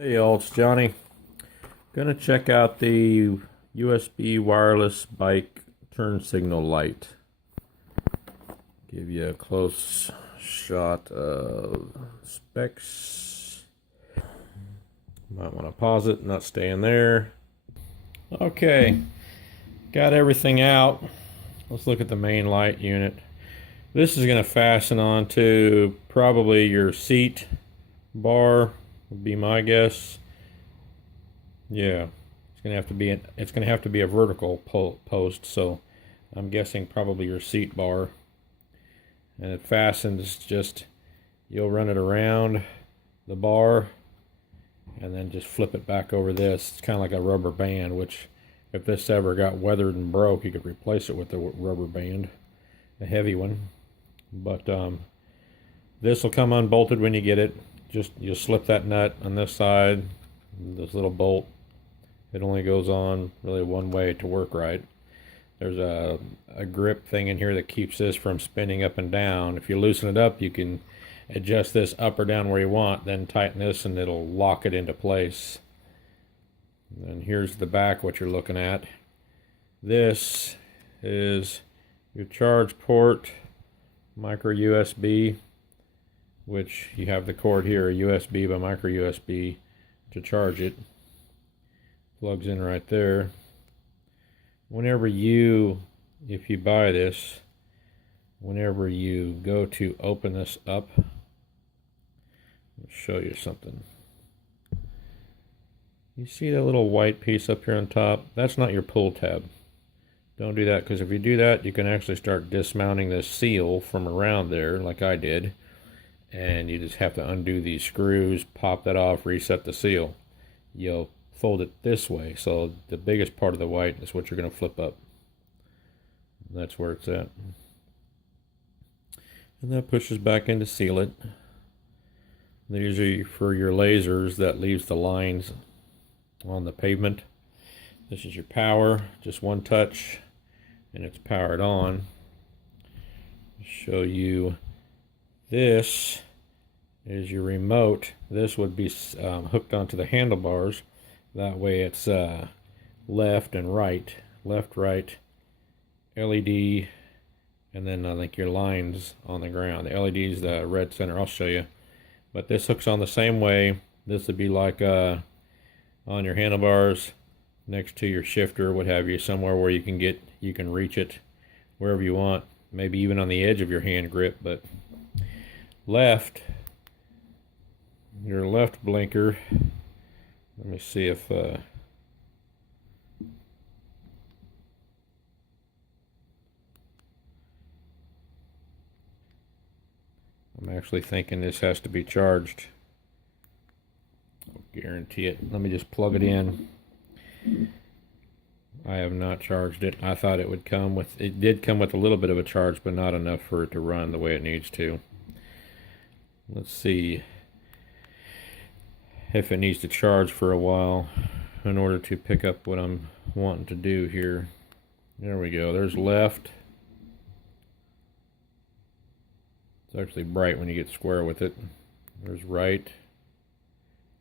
Hey y'all, it's Johnny. Gonna check out the USB wireless bike turn signal light. Give you a close shot of specs. Might want to pause it, not staying there. Okay, got everything out. Let's look at the main light unit. This is gonna fasten onto probably your seat bar, would be my guess. Yeah, it's gonna have to be a vertical post, so I'm guessing probably your seat bar. And it fastens just, you'll run it around the bar and then just flip it back over this. It's kind of like a rubber band, which if this ever got weathered and broke, you could replace it with a rubber band, a heavy one. But this will come unbolted when you get it. Just you'll slip that nut on this side, this little bolt. It only goes on really one way to work right. There's a grip thing in here that keeps this from spinning up and down. If you loosen it up, you can adjust this up or down where you want, then tighten this and it'll lock it into place. And here's the back, what you're looking at. This is your charge port, micro USB, which you have the cord here, a USB by micro USB to charge it. Plugs in right there. Whenever if you buy this, whenever you go to open this up, I'll show you something. You see that little white piece up here on top? That's not your pull tab. Don't do that, because if you do that, you can actually start dismounting this seal from around there, like I did. And you just have to undo these screws, pop that off, reset the seal. You'll fold it this way, so the biggest part of the white is what you're going to flip up. That's where it's at. And that pushes back in to seal it. These are for your lasers, that leaves the lines on the pavement. This is your power, just one touch and it's powered on. I'll show you, this is your remote. This would be hooked onto the handlebars. That way it's left and right, left, right, LED, and then I think your lines on the ground. The LED is the red center, I'll show you. But this hooks on the same way. This would be like on your handlebars, next to your shifter, what have you, somewhere where you can reach it wherever you want, maybe even on the edge of your hand grip. But left, your left blinker, let me see if I'm actually thinking this has to be charged. I'll guarantee it. Let me just plug it in. I have not charged it. I thought it would come with, it did come with a little bit of a charge, but not enough for it to run the way it needs to. Let's see if it needs to charge for a while in order to pick up what I'm wanting to do here. There we go. There's left. It's actually bright when you get square with it. There's right.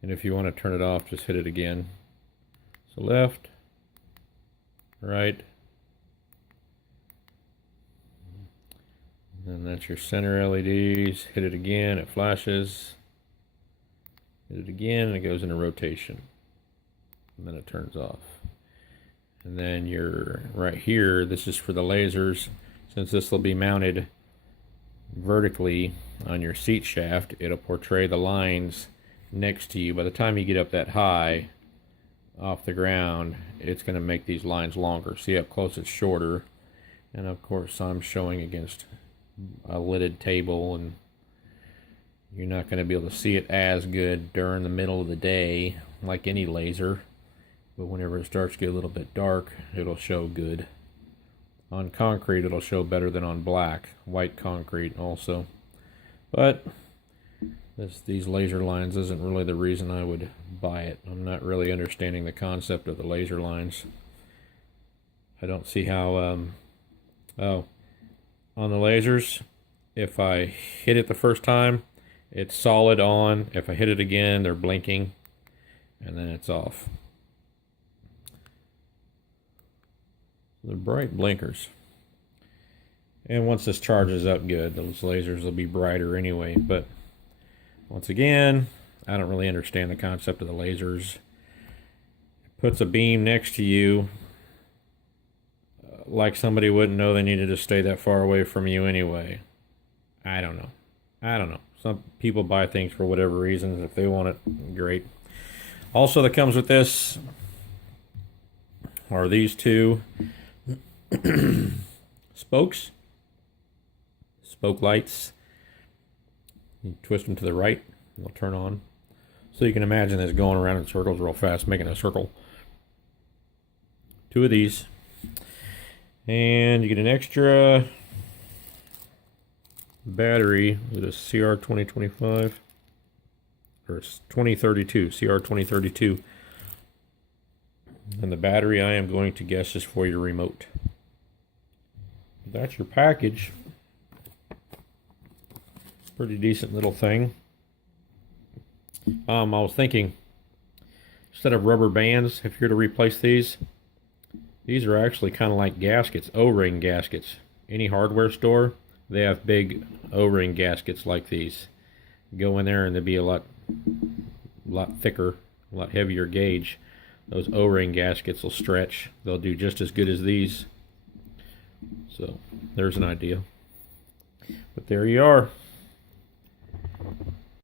And if you want to turn it off, just hit it again. So left, right, and that's your center LEDs. Hit it again, it flashes. Hit it again, and it goes into rotation. And then it turns off. And then you're right here, this is for the lasers. Since this will be mounted vertically on your seat shaft, it'll portray the lines next to you. By the time you get up that high off the ground, it's going to make these lines longer. See up close it's shorter. And of course I'm showing against a lidded table, and you're not going to be able to see it as good during the middle of the day like any laser, but whenever it starts to get a little bit dark, it'll show good. On concrete it'll show better than on white concrete also. But these laser lines isn't really the reason I would buy it. I'm not really understanding the concept of the laser lines. I don't see how on the lasers, if I hit it the first time, it's solid on. If I hit it again, they're blinking. and then it's off. They're bright blinkers. And once this charges up good, those lasers will be brighter anyway. But once again, I don't really understand the concept of the lasers. It puts a beam next to you like somebody wouldn't know they needed to stay that far away from you anyway. I don't know. Some people buy things for whatever reasons. If they want it, great. Also, that comes with this are these two spokes. Spoke lights. You twist them to the right, and they'll turn on. So you can imagine this going around in circles real fast, making a circle. Two of these. And you get an extra battery with a CR2025 or 2032, CR2032. And the battery, I am going to guess, is for your remote. That's your package. Pretty decent little thing. I was thinking, instead of rubber bands, if you're to replace these are actually kind of like gaskets, O-ring gaskets. Any hardware store, they have big O-ring gaskets like these. Go in there and they'll be a lot thicker, a lot heavier gauge. Those O-ring gaskets will stretch. They'll do just as good as these. So there's an idea. But there you are.